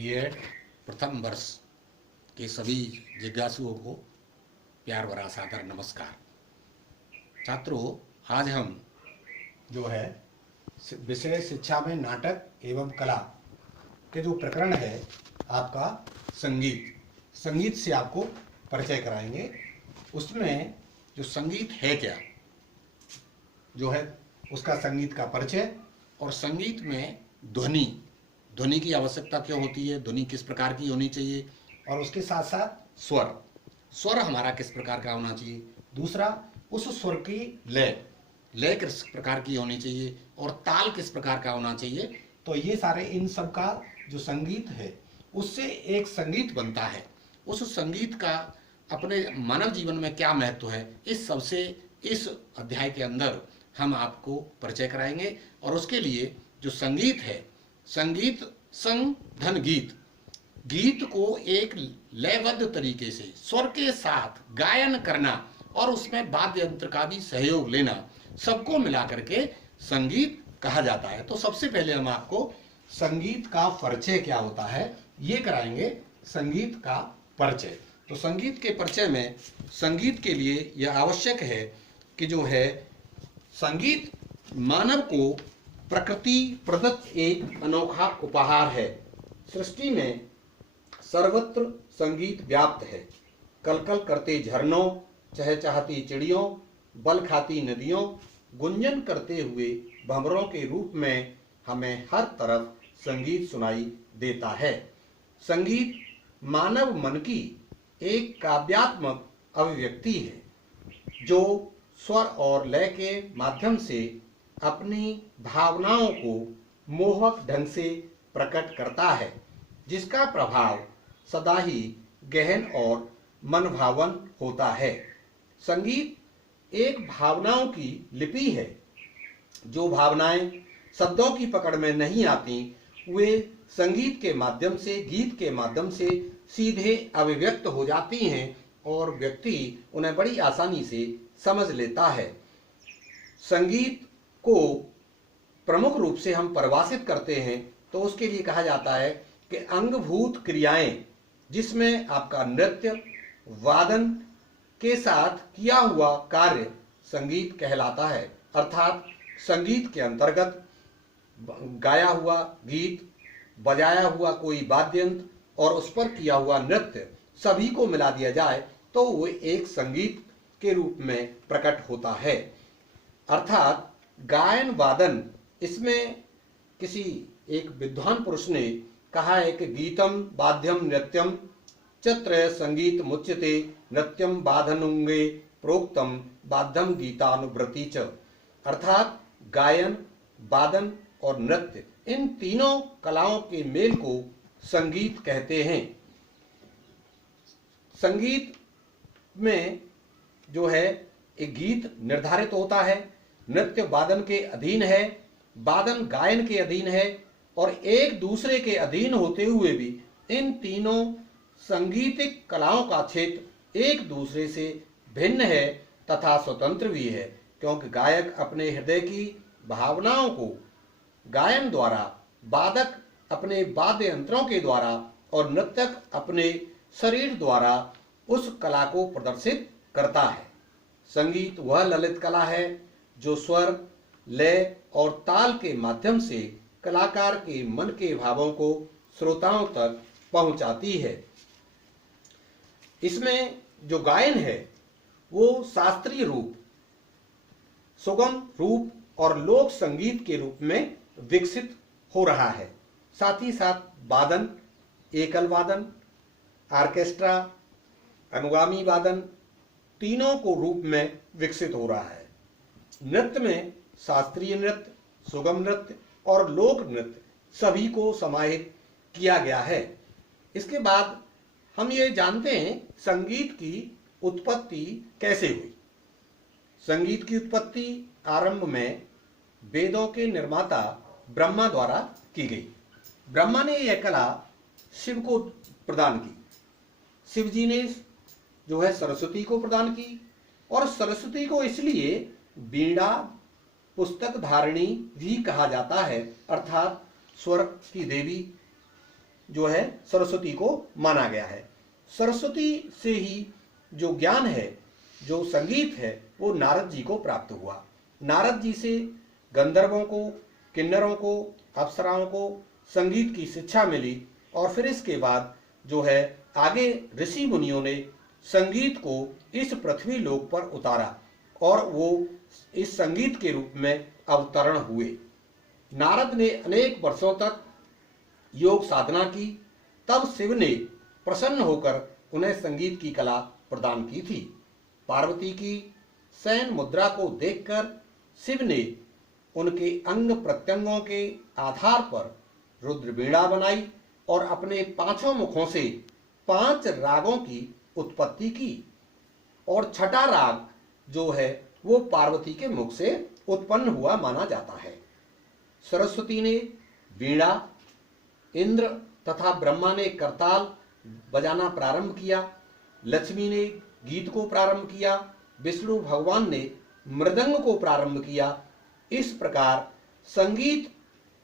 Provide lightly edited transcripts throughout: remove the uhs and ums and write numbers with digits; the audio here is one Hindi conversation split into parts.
बीएड प्रथम वर्ष के सभी जिज्ञासुओं को प्यार भरा सादर नमस्कार। छात्रों, आज हम जो है विषय शिक्षा में नाटक एवं कला के जो प्रकरण है आपका संगीत से आपको परिचय कराएंगे। उसमें जो संगीत है क्या, जो है उसका संगीत का परिचय, और संगीत में ध्वनि की आवश्यकता क्यों होती है, ध्वनि किस प्रकार की होनी चाहिए, और उसके साथ साथ स्वर हमारा किस प्रकार का होना चाहिए। दूसरा, उस स्वर की लय किस प्रकार की होनी चाहिए और ताल किस प्रकार का होना चाहिए। तो ये सारे इन सब का जो संगीत है उससे एक संगीत बनता है। उस संगीत का अपने मानव जीवन में क्या महत्व है, इस सबसे इस अध्याय के अंदर हम आपको परिचय कराएंगे। और उसके लिए जो संगीत है, संगीत संग धन गीत को एक लयबद्ध तरीके से स्वर के साथ गायन करना और उसमें वाद्य यंत्र का भी सहयोग लेना, सबको मिला करके संगीत कहा जाता है। तो सबसे पहले हम आपको संगीत का परिचय क्या होता है ये कराएंगे। संगीत का परिचय, तो संगीत के परिचय में संगीत के लिए यह आवश्यक है कि जो है संगीत मानव को प्रकृति प्रदत्त एक अनोखा उपहार है। सृष्टि में सर्वत्र संगीत व्याप्त है। कलकल करते झरनों, चहचहाती चिड़ियों, बल खाती नदियों, गुंजन करते हुए भंवरों के रूप में हमें हर तरफ संगीत सुनाई देता है। संगीत मानव मन की एक काव्यात्मक अभिव्यक्ति है जो स्वर और लय के माध्यम से अपनी भावनाओं को मोहक ढंग से प्रकट करता है, जिसका प्रभाव सदा ही गहन और मनभावन होता है। संगीत एक भावनाओं की लिपि है। जो भावनाएं शब्दों की पकड़ में नहीं आती, वे संगीत के माध्यम से, गीत के माध्यम से सीधे अभिव्यक्त हो जाती हैं और व्यक्ति उन्हें बड़ी आसानी से समझ लेता है। संगीत को प्रमुख रूप से हम परिभाषित करते हैं तो उसके लिए कहा जाता है कि अंगभूत क्रियाएं, जिसमें आपका नृत्य वादन के साथ किया हुआ कार्य संगीत कहलाता है। अर्थात संगीत के अंतर्गत गाया हुआ गीत, बजाया हुआ कोई वाद्य यंत्र और उस पर किया हुआ नृत्य, सभी को मिला दिया जाए तो वो एक संगीत के रूप में प्रकट होता है। अर्थात गायन वादन, इसमें किसी एक विद्वान पुरुष ने कहा है कि गीतम वाद्यम नृत्यम चत्र संगीत मुच्यते, नृत्यम वादनुंगे प्रोक्तम वाद्यम गीतानुवृत्ति च। अर्थात गायन, वादन और नृत्य, इन तीनों कलाओं के मेल को संगीत कहते हैं। संगीत में जो है एक गीत निर्धारित होता है, नृत्य वादन के अधीन है, वादन गायन के अधीन है, और एक दूसरे के अधीन होते हुए भी इन तीनों संगीतिक कलाओं का क्षेत्र एक दूसरे से भिन्न है तथा स्वतंत्र भी है, क्योंकि गायक अपने हृदय की भावनाओं को गायन द्वारा, वादक अपने वाद्य यंत्रों के द्वारा और नर्तक अपने शरीर द्वारा उस कला को प्रदर्शित करता है। संगीत वह ललित कला है जो स्वर, लय और ताल के माध्यम से कलाकार के मन के भावों को श्रोताओं तक पहुंचाती है। इसमें जो गायन है वो शास्त्रीय रूप, सुगम रूप और लोक संगीत के रूप में विकसित हो रहा है। साथ ही साथ वादन, एकल वादन, ऑर्केस्ट्रा, अनुगामी वादन, तीनों को रूप में विकसित हो रहा है। नृत्य में शास्त्रीय नृत्य, सुगम नृत्य और लोक नृत्य सभी को समाहित किया गया है। इसके बाद हम ये जानते हैं संगीत की उत्पत्ति कैसे हुई। संगीत की उत्पत्ति आरंभ में वेदों के निर्माता ब्रह्मा द्वारा की गई। ब्रह्मा ने यह कला शिव को प्रदान की। शिव जी ने जो है सरस्वती को प्रदान की, और सरस्वती को इसलिए वीणा पुस्तक धारिणी भी कहा जाता है, अर्थात स्वर की देवी। जो है सरस्वती को माना गया है। सरस्वती से ही जो ज्ञान है, जो संगीत है, वो नारद जी को प्राप्त हुआ। नारद जी से गंधर्वों को, किन्नरों को, अप्सराओं को संगीत की शिक्षा मिली और फिर इसके बाद जो है आगे ऋषि मुनियों ने संगीत को इस पृथ्वी लोक पर उतारा और वो इस संगीत के रूप में अवतरण हुए। नारद ने अनेक वर्षों तक योग साधना की, तब शिव ने प्रसन्न होकर उन्हें संगीत की कला प्रदान की थी। पार्वती की शयन मुद्रा को देखकर शिव ने उनके अंग प्रत्यंगों के आधार पर रुद्र वीणा बनाई और अपने पांचों मुखों से 5 रागों की उत्पत्ति की और छठा राग जो है वो पार्वती के मुख से उत्पन्न हुआ माना जाता है। सरस्वती ने वीणा, इंद्र तथा ब्रह्मा ने करताल बजाना प्रारंभ किया, लक्ष्मी ने गीत को प्रारंभ किया, विष्णु भगवान ने मृदंग को प्रारंभ किया। इस प्रकार संगीत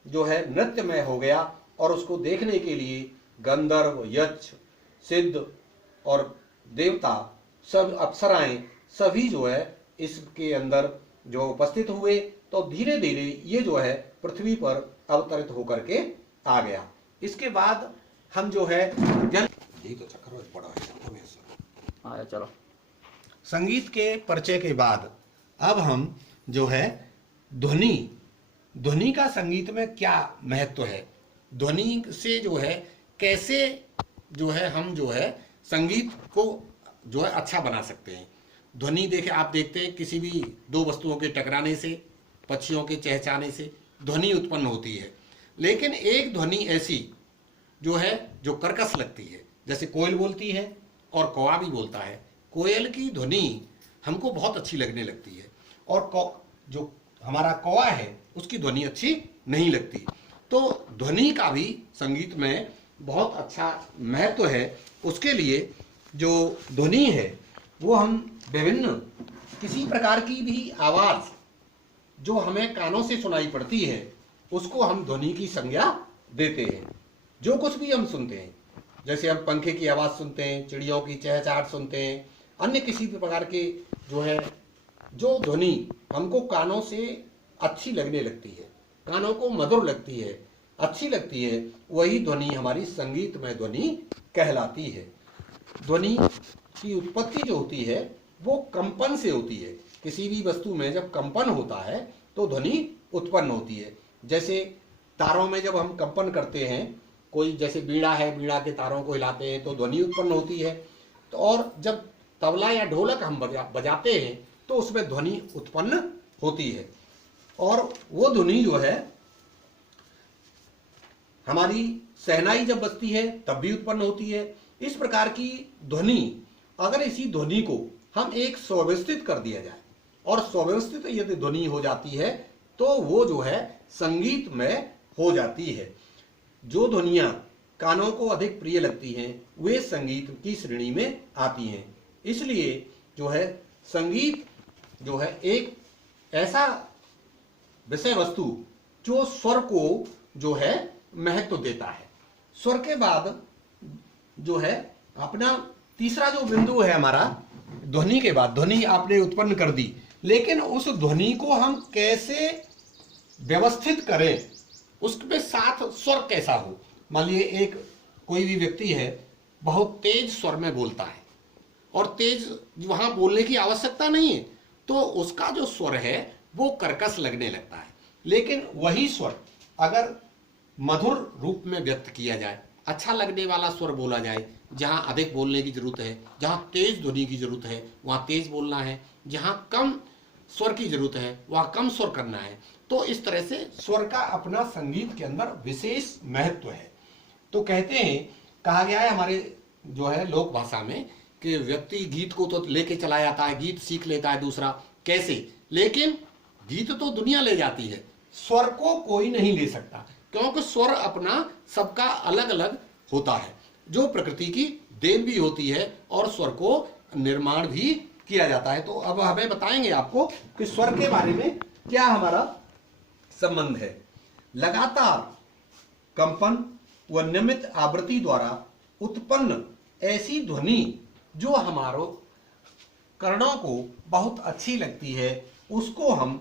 जो है नृत्यमय हो गया और उसको देखने के लिए गंधर्व, यक्ष, सिद्ध और देवता, सब अप्सराएं सभी जो है इसके अंदर जो उपस्थित हुए, तो धीरे धीरे ये जो है पृथ्वी पर अवतरित होकर के आ गया। इसके बाद हम जो है चलो संगीत के परिचय के बाद अब हम जो है ध्वनि का संगीत में क्या महत्व है, ध्वनि से जो है कैसे जो है हम जो है संगीत को जो है अच्छा बना सकते हैं। ध्वनि देखे आप देखते हैं किसी भी दो वस्तुओं के टकराने से, पक्षियों के चहचहाने से ध्वनि उत्पन्न होती है, लेकिन एक ध्वनि ऐसी जो है जो कर्कश लगती है, जैसे कोयल बोलती है और कौवा भी बोलता है। कोयल की ध्वनि हमको बहुत अच्छी लगने लगती है और जो हमारा कौवा है उसकी ध्वनि अच्छी नहीं लगती। तो ध्वनि का भी संगीत में बहुत अच्छा महत्व है। उसके लिए जो ध्वनि है वो हम विभिन्न किसी प्रकार की भी आवाज जो हमें कानों से सुनाई पड़ती है उसको हम ध्वनि की संज्ञा देते हैं। जो कुछ भी हम सुनते हैं, जैसे हम पंखे की आवाज सुनते हैं, चिड़ियों की चहचहाट सुनते हैं, अन्य किसी भी प्रकार के जो है जो ध्वनि हमको कानों से अच्छी लगने लगती है, कानों को मधुर लगती है, अच्छी लगती है, वही ध्वनि हमारी संगीतमय ध्वनि कहलाती है। ध्वनि की उत्पत्ति जो होती है वो कंपन से होती है। किसी भी वस्तु में जब कंपन होता है तो ध्वनि उत्पन्न होती है। जैसे तारों में जब हम कंपन करते हैं, कोई जैसे बीड़ा है, बीड़ा के तारों को हिलाते हैं तो ध्वनि उत्पन्न होती है। तो और जब तबला या ढोलक हम बजाते हैं तो उसमें ध्वनि उत्पन्न होती है और वो ध्वनि जो है हमारी शहनाई जब बजती है तब भी उत्पन्न होती है। इस प्रकार की ध्वनि, अगर इसी ध्वनि को हम एक सुव्यवस्थित कर दिया जाए और सुव्यवस्थित यदि ध्वनि हो जाती है तो वो जो है संगीत में हो जाती है। जो ध्वनियां कानों को अधिक प्रिय लगती हैं वे संगीत की श्रेणी में आती हैं। इसलिए जो है संगीत जो है एक ऐसा विषय वस्तु जो स्वर को जो है महत्व देता है। स्वर के बाद जो है अपना तीसरा जो बिंदु है हमारा ध्वनि के बाद, ध्वनि आपने उत्पन्न कर दी, लेकिन उस ध्वनि को हम कैसे व्यवस्थित करें, उसके साथ स्वर कैसा हो। मान लीजिए एक कोई भी व्यक्ति है बहुत तेज स्वर में बोलता है और तेज वहां बोलने की आवश्यकता नहीं है, तो उसका जो स्वर है वो कर्कश लगने लगता है। लेकिन वही स्वर अगर मधुर रूप में व्यक्त किया जाए, अच्छा लगने वाला स्वर बोला जाए, जहां अधिक बोलने की जरूरत है, जहां तेज ध्वनि की जरूरत है वहां तेज बोलना है, जहां कम स्वर की जरूरत है वहां कम स्वर करना है, तो इस तरह से स्वर का अपना संगीत के अंदर विशेष महत्व है। तो कहते हैं, कहा गया है हमारे जो है लोक भाषा में कि व्यक्ति गीत को तो लेके चला जाता है, गीत सीख लेता है दूसरा कैसे, लेकिन गीत तो दुनिया ले जाती है, स्वर को कोई नहीं ले सकता, क्योंकि स्वर अपना सबका अलग अलग होता है, जो प्रकृति की देन भी होती है और स्वर को निर्माण भी किया जाता है। तो अब हमें बताएंगे आपको कि स्वर के बारे में क्या हमारा संबंध है। लगातार कंपन व नियमित आवृत्ति द्वारा उत्पन्न ऐसी ध्वनि जो हमारो कर्णों को बहुत अच्छी लगती है, उसको हम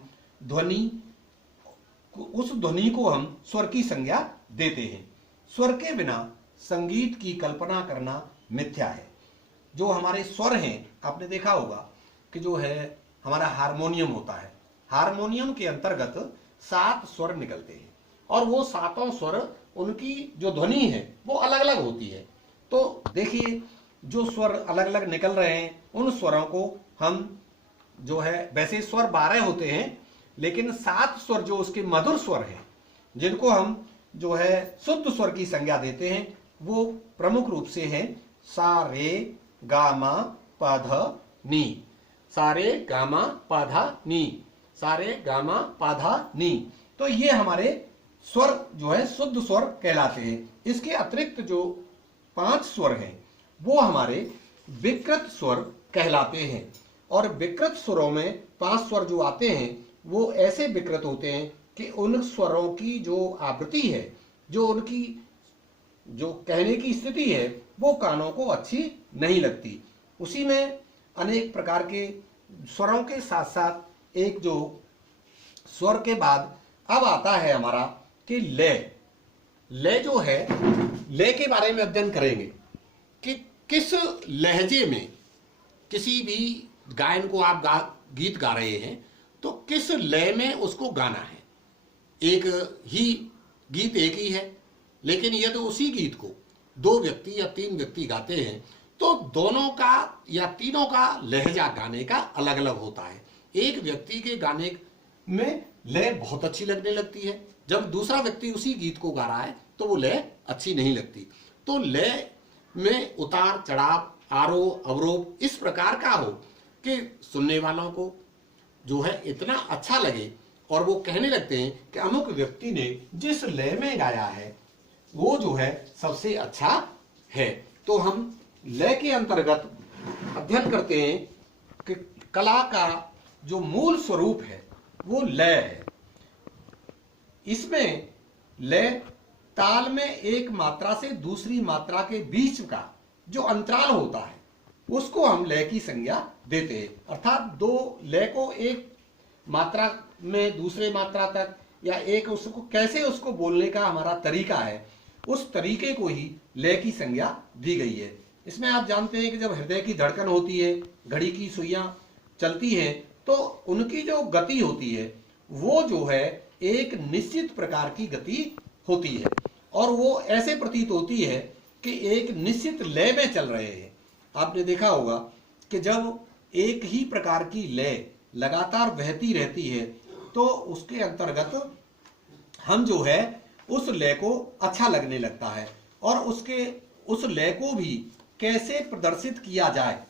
उस ध्वनि को हम स्वर की संज्ञा देते हैं। स्वर के बिना संगीत की कल्पना करना मिथ्या है। जो हमारे स्वर हैं, आपने देखा होगा कि जो है हमारा हारमोनियम होता है, हारमोनियम के अंतर्गत 7 स्वर निकलते हैं और वो 7 स्वर, उनकी जो ध्वनि है वो अलग अलग होती है। तो देखिए, जो स्वर अलग अलग निकल रहे हैं, उन स्वरों को हम जो है, वैसे स्वर 12 होते हैं, लेकिन 7 स्वर जो उसके मधुर स्वर हैं, जिनको हम जो है शुद्ध स्वर की संज्ञा देते हैं, वो प्रमुख रूप से हैं सा रे गा मा पा धा नी। सा रे गा मा पा धा नी, सा रे गा मा पा धा नी। तो ये हमारे स्वर जो है शुद्ध स्वर कहलाते हैं। इसके अतिरिक्त जो 5 स्वर हैं वो हमारे विकृत स्वर कहलाते हैं। और विकृत स्वरों में 5 स्वर जो आते हैं वो ऐसे विकृत होते हैं कि उन स्वरों की जो आवृत्ति है, जो उनकी जो कहने की स्थिति है, वो कानों को अच्छी नहीं लगती। उसी में अनेक प्रकार के स्वरों के साथ साथ एक जो स्वर के बाद अब आता है हमारा कि लय। लय जो है, लय के बारे में अध्ययन करेंगे कि किस लहजे में किसी भी गायन को आप गीत गा रहे हैं तो किस लय में उसको गाना है। एक ही गीत एक ही है, लेकिन यदि उसी गीत को 2 व्यक्ति या 3 व्यक्ति गाते हैं तो दोनों का या तीनों का लहजा गाने का अलग अलग होता है। एक व्यक्ति के गाने में लय बहुत अच्छी लगने लगती है, जब दूसरा व्यक्ति उसी गीत को गा रहा है तो वो लय अच्छी नहीं लगती। तो लय में उतार चढ़ाव, आरोह अवरोह इस प्रकार का हो कि सुनने वालों को जो है इतना अच्छा लगे और वो कहने लगते हैं कि अमुक व्यक्ति ने जिस लय में गाया है वो जो है सबसे अच्छा है। तो हम लय के अंतर्गत अध्ययन करते हैं कि कला का जो मूल स्वरूप है वो लय है। इसमें लय ताल में एक मात्रा से दूसरी मात्रा के बीच का जो अंतराल होता है उसको हम लय की संज्ञा देते हैं। अर्थात 2 लय को एक मात्रा में दूसरे मात्रा तक, या एक उसको कैसे उसको बोलने का हमारा तरीका है, उस तरीके को ही लय की संज्ञा दी गई है। इसमें आप जानते हैं कि जब हृदय की धड़कन होती है, घड़ी की सुइयां चलती हैं, तो उनकी जो गति होती है वो जो है एक निश्चित प्रकार की गति होती है और वो ऐसे प्रतीत होती है कि एक निश्चित लय में चल रहे हैं। आपने देखा होगा कि जब एक ही प्रकार की लय लगातार बहती रहती है तो उसके अंतर्गत हम जो है उस लय को अच्छा लगने लगता है और उस लय को भी कैसे प्रदर्शित किया जाए,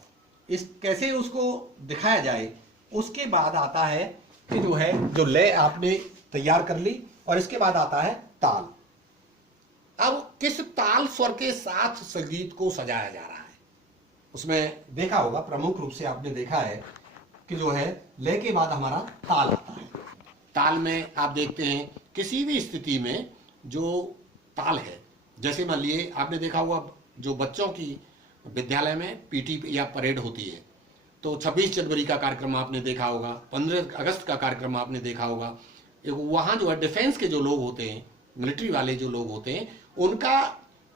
कैसे उसको दिखाया जाए, उसके बाद आता है कि जो लय आपने तैयार कर ली और इसके बाद आता है ताल। अब किस ताल स्वर के साथ संगीत को सजाया जा रहा है, उसमें देखा होगा प्रमुख रूप से आपने देखा है कि जो है लय के बाद हमारा ताल आता है। ताल में आप देखते हैं किसी भी स्थिति में जो ताल है, जैसे मान लिए आपने देखा होगा जो बच्चों की विद्यालय में पीटी या परेड होती है, तो 26 जनवरी का कार्यक्रम आपने देखा होगा, 15 अगस्त का कार्यक्रम आपने देखा होगा। वहाँ जो है डिफेंस के जो लोग होते हैं, मिलिट्री वाले जो लोग होते हैं, उनका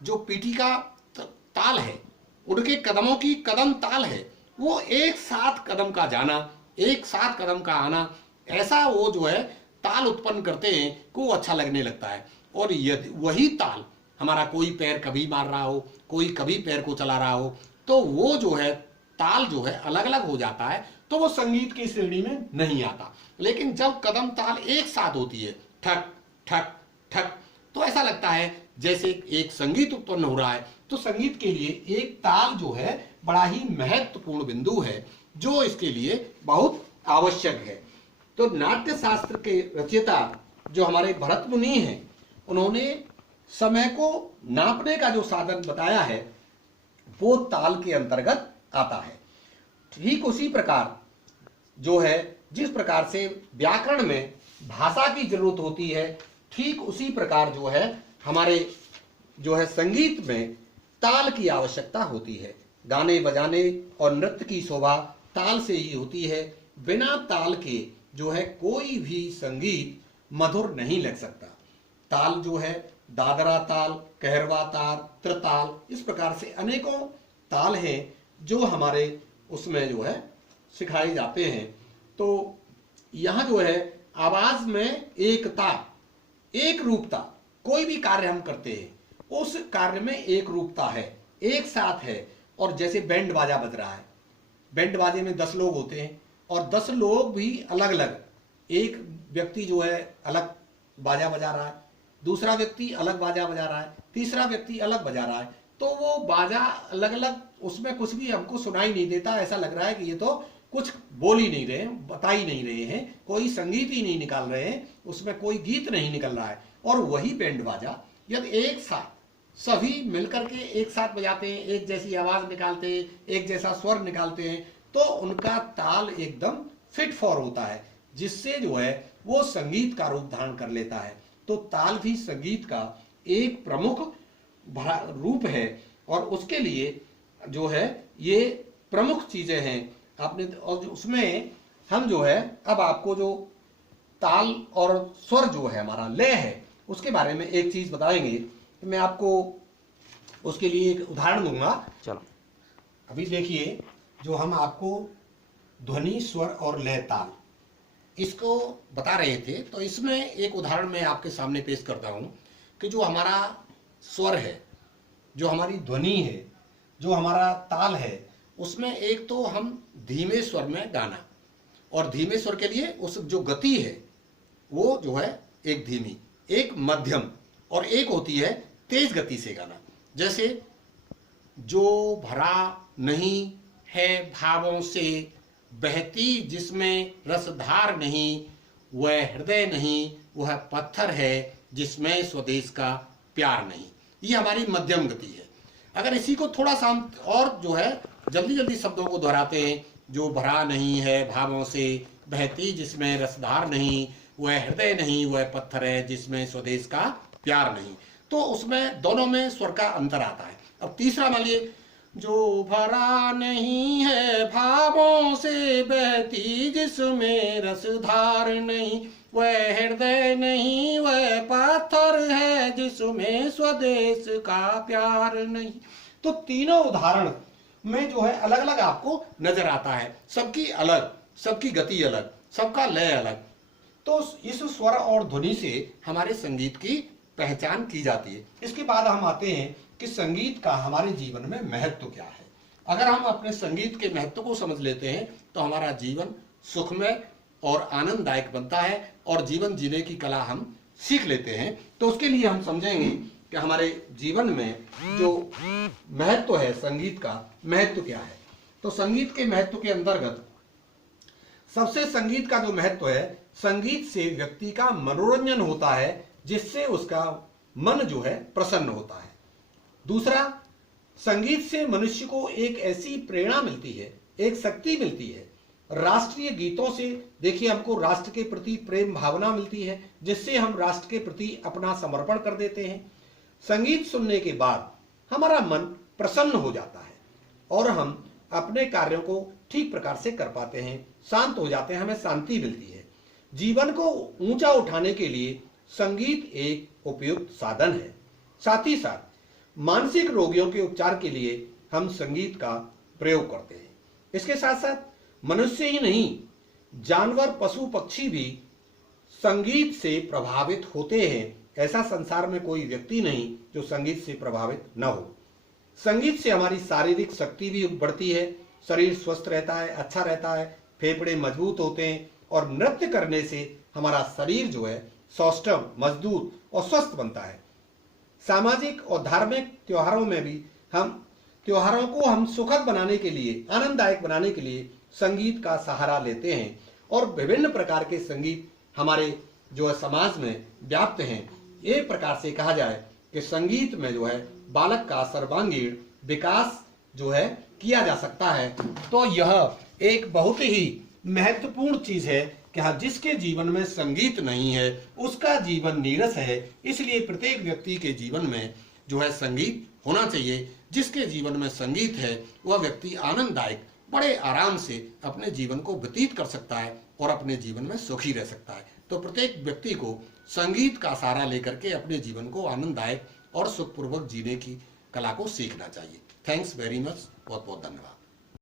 जो पीटी का ताल है, उनके कदमों की कदम ताल है, वो एक साथ कदम का जाना, एक साथ कदम का आना, ऐसा वो जो है ताल उत्पन्न करते हैं को अच्छा लगने लगता है। और यदि वही ताल हमारा कोई पैर कभी मार रहा हो, कोई कभी पैर को चला रहा हो, तो वो जो है ताल जो है अलग अलग हो जाता है, तो वो संगीत की श्रेणी में नहीं आता। लेकिन जब कदम ताल एक साथ होती है, ठक ठक ठक, तो ऐसा लगता है जैसे एक संगीत उत्पन्न हो रहा है। तो संगीत के लिए एक ताल जो है बड़ा ही महत्वपूर्ण बिंदु है, जो इसके लिए बहुत आवश्यक है। तो नाट्य शास्त्र के रचयिता जो हमारे भरत मुनि हैं, उन्होंने समय को नापने का जो साधन बताया है वो ताल के अंतर्गत आता है। ठीक उसी प्रकार जो है जिस प्रकार से व्याकरण में भाषा की जरूरत होती है, ठीक उसी प्रकार जो है हमारे जो है संगीत में ताल की आवश्यकता होती है। गाने बजाने और नृत्य की शोभा ताल से ही होती है। बिना ताल के जो है कोई भी संगीत मधुर नहीं लग सकता। ताल जो है दादरा ताल, कहरवा ताल, त्रिताल, इस प्रकार से अनेकों ताल हैं जो हमारे उसमें जो है सिखाए जाते हैं। तो यहाँ जो है आवाज में एकता, एक रूपता, कोई भी कार्य हम करते हैं उस कार्य में एक रूपता है, एक साथ है। और जैसे बैंड बाजा बज रहा है, बैंड बाजे में 10 लोग होते हैं और 10 लोग भी अलग अलग, एक व्यक्ति जो है अलग बाजा बजा रहा है, दूसरा व्यक्ति अलग बाजा बजा रहा है, तीसरा व्यक्ति अलग बजा रहा है, तो वो बाजा अलग अलग, उसमें कुछ भी हमको सुनाई नहीं देता। ऐसा लग रहा है कि ये तो कुछ बोल ही नहीं रहे, बता ही नहीं रहे हैं, कोई संगीत ही नहीं निकाल रहे हैं, उसमें कोई गीत नहीं निकल रहा है। और वही बैंड बाजा यदि एक साथ सभी मिलकर के एक साथ बजाते हैं, एक जैसी आवाज निकालते हैं, एक जैसा स्वर निकालते हैं, तो उनका ताल एकदम फिट फॉर होता है, जिससे जो है वो संगीत का रूप धारण कर लेता है। तो ताल भी संगीत का एक प्रमुख रूप है और उसके लिए जो है ये प्रमुख चीजें हैं आपने। और उसमें हम जो है अब आपको जो ताल और स्वर जो है हमारा लय है उसके बारे में एक चीज बताएंगे। मैं आपको उसके लिए एक उदाहरण दूंगा। चलो अभी देखिए, जो हम आपको ध्वनि, स्वर और लय, ताल इसको बता रहे थे, तो इसमें एक उदाहरण मैं आपके सामने पेश करता हूं कि जो हमारा स्वर है, जो हमारी ध्वनि है, जो हमारा ताल है, उसमें एक तो हम धीमे स्वर में गाना, और धीमे स्वर के लिए उस जो गति है वो जो है एक धीमी, एक मध्यम, और एक होती है तेज गति से गाना। जैसे जो भरा नहीं है भावों से बहती जिसमें रसधार नहीं, वह हृदय नहीं, वह पत्थर है जिसमें स्वदेश का प्यार नहीं। ये हमारी मध्यम गति है। अगर इसी को थोड़ा सा और जो है जल्दी जल्दी शब्दों को दोहराते हैं, जो भरा नहीं है भावों से बहती जिसमें रसधार नहीं, वह हृदय नहीं, वह पत्थर है जिसमें स्वदेश का प्यार नहीं, तो उसमें दोनों में स्वर का अंतर आता है। अब तीसरा मान लिए, जो भरा नहीं है भावों से बहती जिसमें रसधार नहीं, वह हृदय नहीं, वह पत्थर है जिसमें स्वदेश का प्यार नहीं। तो तीनों उदाहरण में जो है अलग अलग आपको नजर आता है, सबकी अलग, सबकी गति अलग, सबका लय अलग। तो इस स्वर और ध्वनि से हमारे संगीत की पहचान की जाती है। इसके बाद हम आते हैं कि संगीत का हमारे जीवन में महत्व क्या है। अगर हम अपने संगीत के महत्व को समझ लेते हैं तो हमारा जीवन सुखमय और आनंददायक बनता है और जीवन जीने की कला हम सीख लेते हैं। तो उसके लिए हम समझेंगे कि हमारे जीवन में जो महत्व है, संगीत का महत्व क्या है। तो संगीत के महत्व के अंतर्गत सबसे संगीत का जो महत्व है, संगीत से व्यक्ति का मनोरंजन होता है, जिससे उसका मन जो है प्रसन्न होता है। दूसरा, संगीत से मनुष्य को एक ऐसी प्रेरणा मिलती है, एक शक्ति मिलती है। राष्ट्रीय गीतों से देखिए हमको राष्ट्र के प्रति प्रेम भावना मिलती है, जिससे हम राष्ट्र के प्रति अपना समर्पण कर देते हैं। संगीत सुनने के बाद हमारा मन प्रसन्न हो जाता है और हम अपने कार्यों को ठीक प्रकार से कर पाते हैं, शांत हो जाते हैं, हमें शांति मिलती है। जीवन को ऊंचा उठाने के लिए संगीत एक उपयुक्त साधन है। साथ ही साथ मानसिक रोगियों के उपचार के लिए हम संगीत का प्रयोग करते हैं। इसके साथ साथ मनुष्य ही नहीं, जानवर, पशु, पक्षी भी संगीत से प्रभावित होते हैं। ऐसा संसार में कोई व्यक्ति नहीं जो संगीत से प्रभावित न हो। संगीत से हमारी शारीरिक शक्ति भी बढ़ती है, शरीर स्वस्थ रहता है, अच्छा रहता है, फेफड़े मजबूत होते हैं और नृत्य करने से हमारा शरीर जो है सौष्ठव, मजबूत और स्वस्थ बनता है। सामाजिक और धार्मिक त्योहारों में भी त्योहारों को हम सुखद बनाने के लिए, आनंददायक बनाने के लिए संगीत का सहारा लेते हैं और विभिन्न प्रकार के संगीत हमारे जो है समाज में व्याप्त हैं। एक प्रकार से कहा जाए कि संगीत में जो है बालक का सर्वांगीण विकास जो है किया जा सकता है। तो यह एक बहुत ही महत्वपूर्ण चीज है कि हाँ, जिसके जीवन में संगीत नहीं है उसका जीवन नीरस है। इसलिए प्रत्येक व्यक्ति के जीवन में जो है संगीत होना चाहिए। जिसके जीवन में संगीत है वह व्यक्ति आनंददायक बड़े आराम से अपने जीवन को व्यतीत कर सकता है और अपने जीवन में सुखी रह सकता है। तो प्रत्येक व्यक्ति को संगीत का सहारा लेकर के अपने जीवन को आनंददायक और सुखपूर्वक जीने की कला को सीखना चाहिए। थैंक्स वेरी मच, बहुत बहुत धन्यवाद।